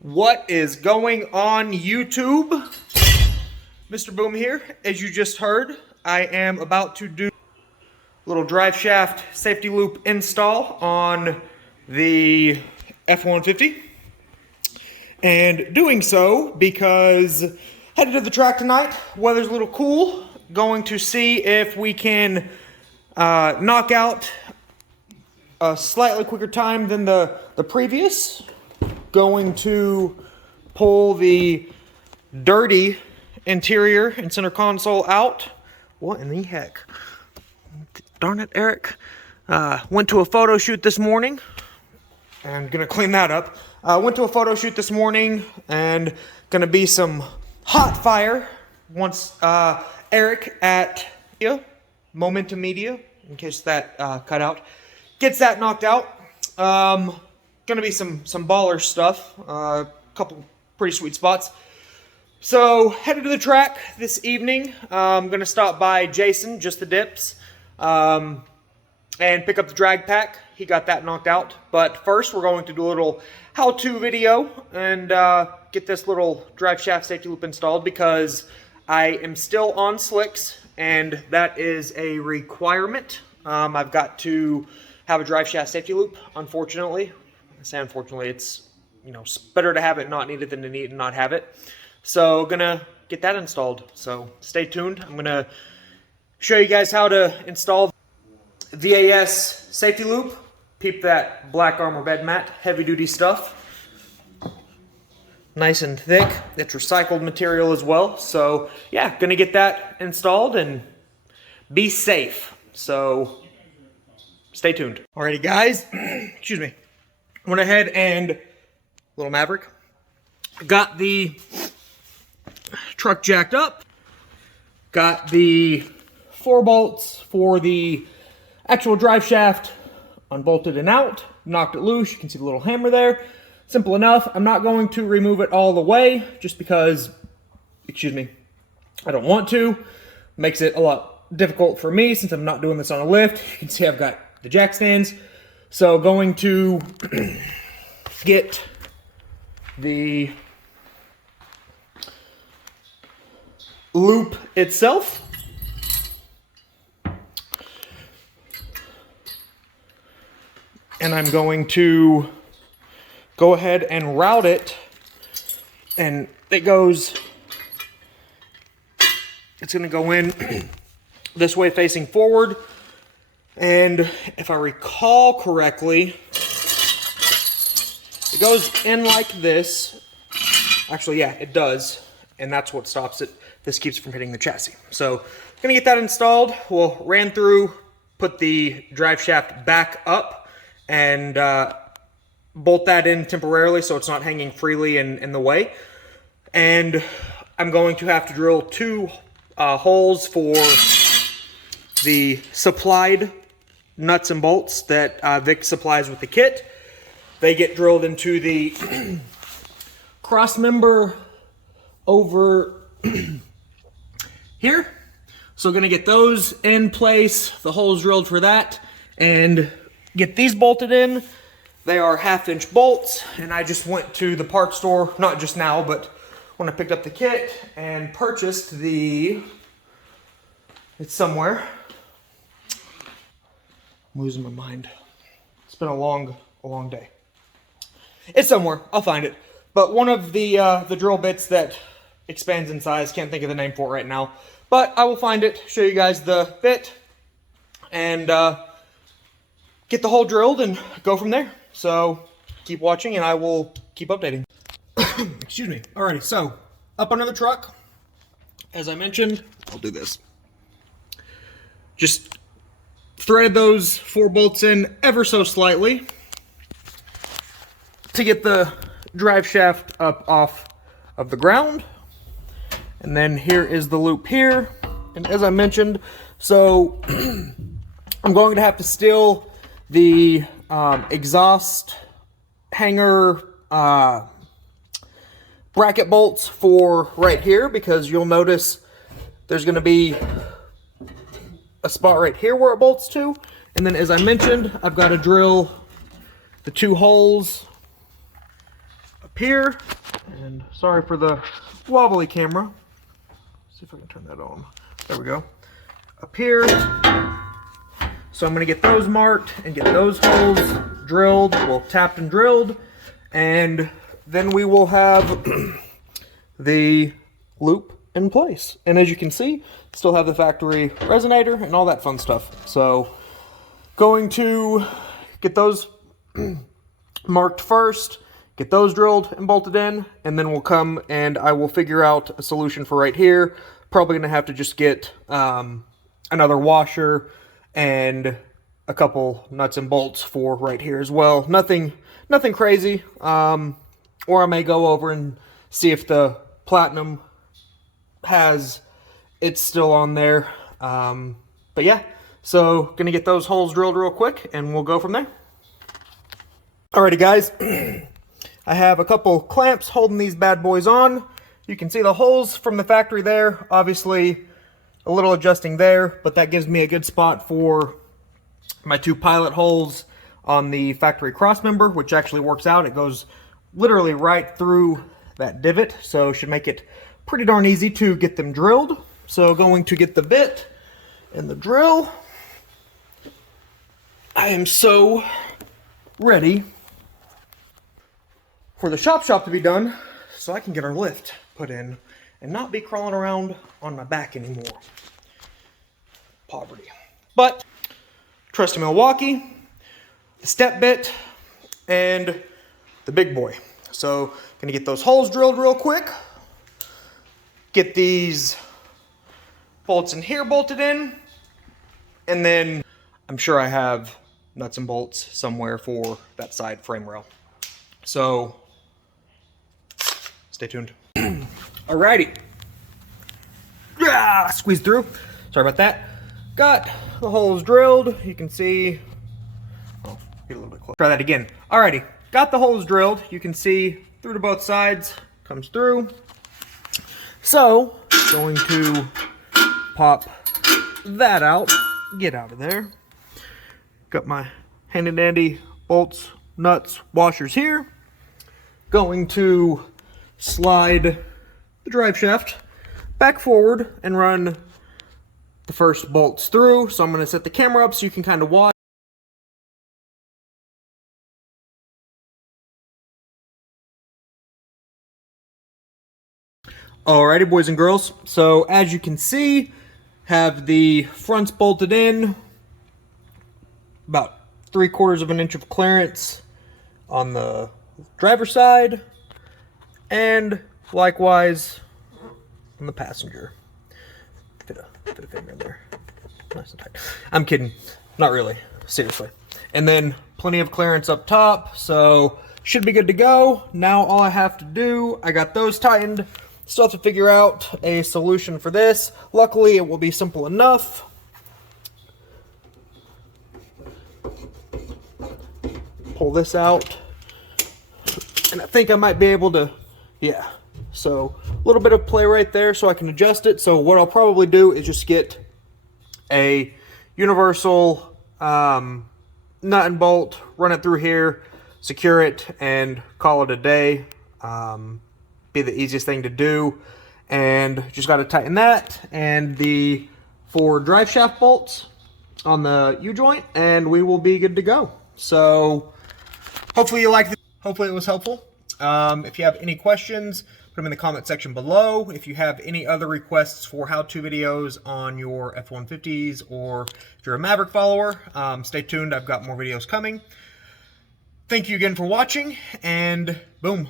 What is going on, YouTube? Mr. Boom here. As you just heard, I am about to do a little drive shaft safety loop install on the F150. And doing so because headed to the track tonight. Weather's a little cool. Going to see if we can knock out a slightly quicker time than the previous. Going to pull the dirty interior and center console out. What in the heck? Darn it, Eric. Went to a photo shoot this morning and gonna clean that up. Went to a photo shoot this morning and gonna be some hot fire once Eric at Momentum Media, in case that cut out, gets that knocked out. Gonna be some baller stuff, a couple pretty sweet spots. So headed to the track this evening. I'm gonna stop by Jason, Just the Dips, and pick up the drag pack. He got that knocked out. But first we're going to do a little how-to video and get this little drive shaft safety loop installed because I am still on slicks and that is a requirement. I've got to have a drive shaft safety loop, unfortunately. I say unfortunately, it's better to have it not needed than to need and not have it. So gonna get that installed. So stay tuned. I'm gonna show you guys how to install VAS safety loop. Peep that black armor bed mat, heavy duty stuff. Nice and thick. It's recycled material as well. So yeah, gonna get that installed and be safe. So stay tuned. Alrighty guys, excuse me. Went ahead and, little Maverick, got the truck jacked up, got the 4 bolts for the actual drive shaft unbolted and out, knocked it loose. You can see the little hammer there. Simple enough. I'm not going to remove it all the way just because, I don't want to. Makes it a lot difficult for me since I'm not doing this on a lift. You can see I've got the jack stands. So going to get the loop itself. And I'm going to go ahead and route it. And it's going to go in this way facing forward. And if I recall correctly, it goes in like this. Actually, yeah, it does. And that's what stops it. This keeps it from hitting the chassis. So, gonna get that installed. We'll ran through, put the drive shaft back up, and bolt that in temporarily so it's not hanging freely in the way. And I'm going to have to drill 2 holes for the supplied nuts and bolts that Vic supplies with the kit. They get drilled into the cross member over here. So gonna get those in place, the holes drilled for that, and get these bolted in. They are 1/2-inch bolts, and I just went to the parts store, not just now, but when I picked up the kit and purchased it's somewhere. I'm losing my mind. It's been a long day. It's somewhere. I'll find it. But one of the drill bits that expands in size, can't think of the name for it right now. But I will find it, show you guys the bit, and get the hole drilled and go from there. So keep watching and I will keep updating. Excuse me. Alrighty, so up under the truck, as I mentioned, I'll do this. Just threaded those 4 bolts in ever so slightly to get the drive shaft up off of the ground. And then here is the loop here. And as I mentioned, so I'm going to have to steal the exhaust hanger bracket bolts for right here because you'll notice there's going to be a spot right here where it bolts to. And then as I mentioned, I've got to drill the 2 holes up here, and sorry for the wobbly camera. See if I can turn that on. There we go. Up here. So I'm going to get those marked and get those holes drilled, well, tapped and drilled, and then we will have the loop in place. And as you can see, still have the factory resonator and all that fun stuff. So going to get those marked first, get those drilled and bolted in, and then we'll come and I will figure out a solution for right here. Probably going to have to just get another washer and a couple nuts and bolts for right here as well. Nothing crazy. Or I may go over and see if the platinum has it's still on there. But yeah, so gonna get those holes drilled real quick and we'll go from there. Alrighty guys, I have a couple clamps holding these bad boys on. You can see the holes from the factory there. Obviously a little adjusting there, but that gives me a good spot for my 2 pilot holes on the factory cross member, which actually works out. It goes literally right through that divot, so should make it pretty darn easy to get them drilled. So going to get the bit and the drill. I am so ready for the shop to be done so I can get our lift put in and not be crawling around on my back anymore. Poverty. But trusty Milwaukee, the step bit, and the big boy. So gonna get those holes drilled real quick. Get these bolts in here bolted in, and then I'm sure I have nuts and bolts somewhere for that side frame rail. So stay tuned. Alrighty. Yeah, squeeze through. Sorry about that. Got the holes drilled. You can see. Oh, get a little bit closer. Try that again. Alrighty. Got the holes drilled. You can see through to both sides. Comes through. So, going to pop that out. Get out of there. Got my handy dandy bolts, nuts, washers here. Going to slide the drive shaft back forward and run the first bolts through. So I'm going to set the camera up so you can kind of watch. Alrighty, boys and girls. So as you can see, have the fronts bolted in, about 3/4 of an inch of clearance on the driver's side, and likewise on the passenger. Fit a finger in there, nice and tight. I'm kidding, not really, seriously. And then plenty of clearance up top, so should be good to go. Now all I have to do, I got those tightened. Still have to figure out a solution for this. Luckily, it will be simple enough. Pull this out. And I think I might be able to, yeah. So, a little bit of play right there so I can adjust it. So, what I'll probably do is just get a universal nut and bolt, run it through here, secure it, and call it a day. Be the easiest thing to do, and just got to tighten that and the 4 drive shaft bolts on the U-joint, and we will be good to go. So hopefully you liked it. Hopefully it was helpful. If you have any questions, put them in the comment section below. If you have any other requests for how-to videos on your F150s, or if you're a Maverick follower, stay tuned. I've got more videos coming. Thank you again for watching, and boom.